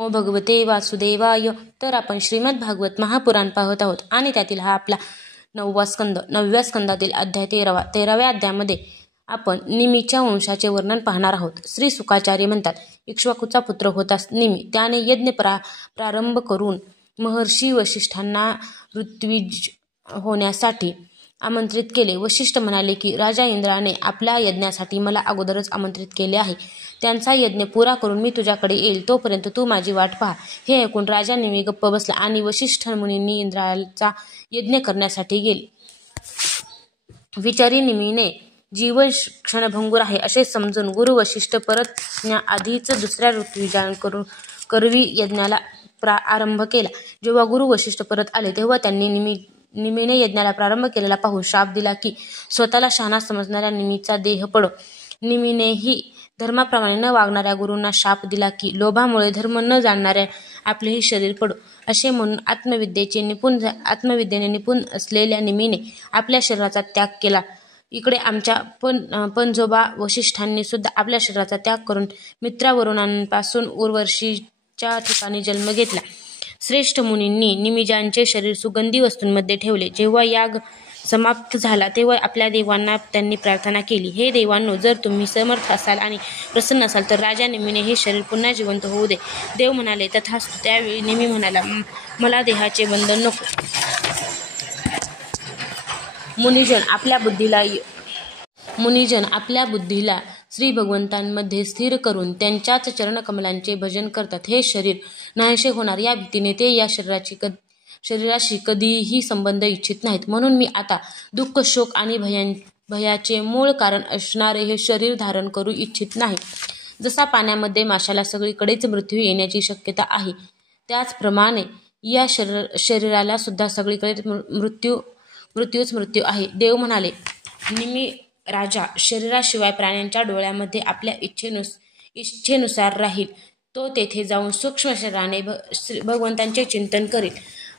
ओ भगवते वासुदेवाय. तर आपण श्रीमद भागवत महापुराण पाहत आहोत आणि त्यातील हा आपला 9वा स्कंद. 9व्या स्कंदातील अध्याय 13व्या अध्यायामध्ये आपण निमीच्या वंशाचे वर्णन पाहणार आहोत. श्री सुकाचार्य म्हणतात, इक्ष्वाकूचा पुत्र होता निमी. त्याने यज्ञ प्रारंभ करून महर्षी वसिष्ठांना ऋत्विज होण्यासाठी आमंत्रित केले. वसिष्ठ म्हणाले की राजा इंद्राने आपल्या यज्ञासाठी मला अगोदरच आमंत्रित केले आहे. त्यांचा यज्ञ पुरा करून मी तुझ्याकडे येईल, तोपर्यंत तू माझी वाट पहा. हे ऐकून राजा निमी गप्प बसला आणि वसिष्ठ मुनींनी इंद्राचा यज्ञ करण्यासाठी गेले. विचारी निमीने जीवन क्षणभंगूर आहे असे समजून गुरु वसिष्ठ परतण्याआधीच दुसऱ्या ऋत्विजांकडून करवी यज्ञाला आरंभ केला. जेव्हा गुरु वसिष्ठ परत आले तेव्हा त्यांनी निमीने यज्ञाला प्रारंभ केलेला पाहून शाप दिला की स्वतःला शहाणा समजणाऱ्या निमीचा देह पडो. निमीनेही धर्माप्रमाणे न वागणाऱ्या गुरूंना शाप दिला की लोभामुळे धर्म न जाणणाऱ्या आपलेही शरीर पडो. असे म्हणून आत्मविद्येने निपुण असलेल्या निमीने आपल्या शरीराचा त्याग केला. इकडे आमच्या पणजोबा वसिष्ठांनी सुद्धा आपल्या शरीराचा त्याग करून मित्रावरुणांपासून उर्वशीच्या ठिकाणी जन्म घेतला. श्रेष्ठ मुनींनी निमिजांचे शरीर सुगंधी वस्तूंमध्ये ठेवले. जेव्हा याग समाप्त झाला तेव्हा आपल्या देवांना त्यांनी प्रार्थना केली, हे देवांनो, जर तुम्ही समर्थ असाल आणि प्रसन्न असाल तर राजा निमीने हे शरीर पुन्हा जिवंत होऊ दे. देव म्हणाले, तथास्तु. त्यावेळी निमी म्हणाला, मला देहाचे बंधन नको. मुनिजन आपल्या बुद्धीला श्री भगवंतांमध्ये स्थिर करून त्यांच्याच चरणकमलांचे भजन करतात. हे शरीर नाहीसे होणार या भीतीने ते या शरीराशी कधीही संबंध इच्छित नाहीत. म्हणून मी आता दुःख, शोक आणि भयाचे मूळ कारण असणारे हे शरीर धारण करू इच्छित नाही. जसा पाण्यामध्ये माशाला सगळीकडेच मृत्यू येण्याची शक्यता आहे, त्याचप्रमाणे या शरीराला सुद्धा सगळीकडे मृत्यूच मृत्यू आहे. देव म्हणाले, निमी राजा शरीराशिवाय प्राण्यांच्या डोळ्यामध्ये आपल्या इच्छेनुसार राहील. तो तेथे जाऊन सूक्ष्म शरीराने भगवंतांचे चिंतन करील.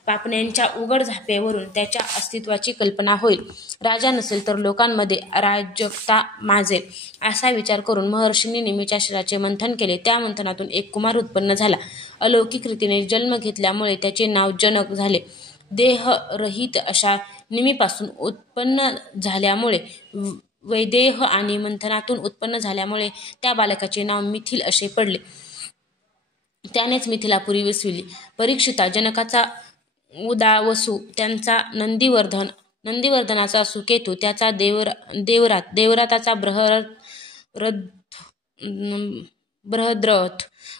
पापण्यांच्या उघड झापेवरून त्याच्या अस्तित्वाची कल्पना होईल. राजा नसेल तर लोकांमध्ये अराजकता माजेल असा विचार करून महर्षींनी निमीच्या शरीराचे मंथन केले. त्या मंथनातून एक कुमार उत्पन्न झाला. अलौकिक रीतीने जन्म घेतल्यामुळे त्याचे नाव जनक झाले. देहरहित अशा निमीपासून उत्पन्न झाल्यामुळे वैदेह आणि मंथनातून उत्पन्न झाल्यामुळे त्या बालकाचे नाव मिथिल असे पडले. त्यानेच मिथिलापुरी वसविली. परीक्षिता जनकाचा उदावसू, त्यांचा नंदीवर्धनाचा सुकेतू, त्याचा देवराताचा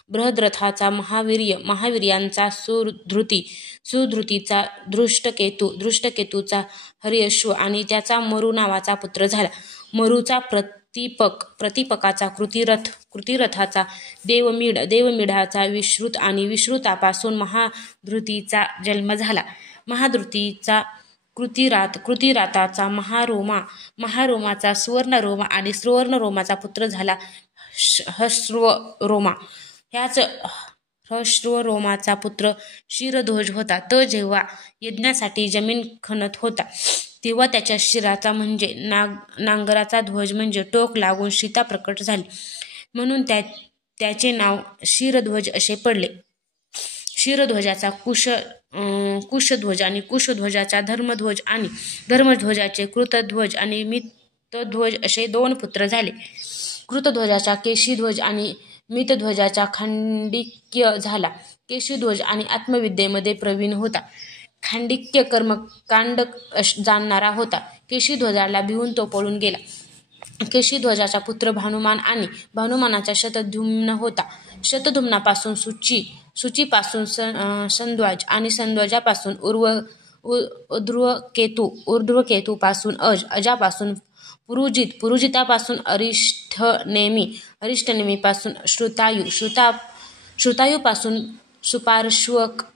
बृहद्रथाचा महावीर्यांचा सुधृतीचा दृष्टकेतूचा हरिअश्व आणि त्याचा मरु नावाचा पुत्र झाला. मरुचा प्रतिपकाचा कृतिरथाचा देवमीढाचा विश्रुत आणि विश्रुतापासून महाधृतीचा जन्म झाला. महाधृतीचा कृतिराताचा महारोमाचा सुवर्णरोमा आणि सुवर्णरोमाचा पुत्र झाला हश्वरोमा. ह्याच हश्वरोमाचा पुत्र शिरध्वज होता. तो जेव्हा यज्ञासाठी जमीन खणत होता तेव्हा त्याच्या शिराचा म्हणजे नांगराचा ध्वज म्हणजे टोक लागून सीता प्रकट झाली. म्हणून त्याचे नाव शिरध्वज असे पडले. शिरध्वजाचा कुशध्वज आणि कुशध्वजाचा धर्मध्वज आणि धर्मध्वजाचे कृतध्वज आणि मितध्वज असे 2 पुत्र झाले. कृतध्वजाचा केशीध्वज आणि मितध्वजाचा खांडिक्य झाला. केशीध्वज आणि आत्मविद्येमध्ये प्रवीण होता. खांडिक्य कर्मकांड जाणणारा होता. केशीध्वजाला भिवून तो पळून गेला. केशीध्वजाचा पुत्र भानुमान आणि भानुमानाचा शतधुम्न होता. शतधुम्नापासून सूचीपासून संध्वज आणि संध्वजापासून ऊर्ध्वकेतूपासून अजापासून पुरुजित, पुरुजितापासून अरिष्टनेमीपासून श्रुतायुपासून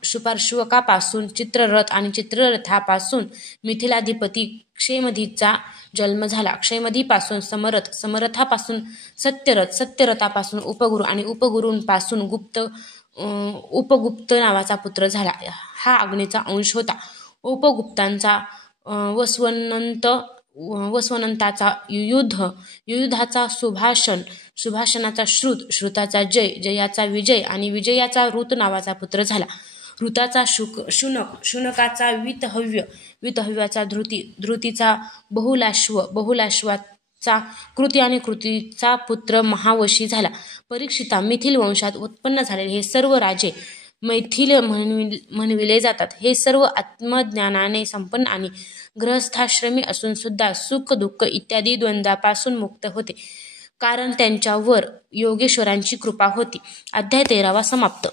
सुपार्श्वकापासून चित्ररथ आणि चित्ररथापासून मिथिलाधिपती क्षेमधीचा जन्म झाला. क्षेमधीपासून समरथ, समरथापासून सत्यरथ, सत्यरथापासून उपगुरु आणि उपगुरूंपासून उपगुप्त नावाचा पुत्र झाला. हा अग्नीचा अंश होता. उपगुप्तांचा वसवनंताचा युयुधाचा सुभाषण, सुभाषणाचा श्रुत, श्रुताचा जय, जयाचा विजय आणि विजयाचा ऋत नावाचा पुत्र झाला. ऋताचा शुनक, शुनकाचा वितहव्य, वितहव्याचा धृती, धृतीचा बहुलाश्व, बहुलाश्वाचा कृती आणि कृतीचा पुत्र महावशी झाला. परीक्षिता मिथिल वंशात उत्पन्न झालेले हे सर्व राजे मैथिल म्हणविले जातात. हे सर्व आत्मज्ञानाने संपन्न आणि गृहस्थाश्रमी असून सुद्धा सुख दुःख इत्यादी द्वंद्वापासून मुक्त होते, कारण त्यांच्यावर योगेश्वरांची कृपा होती. अध्याय 13 समाप्त.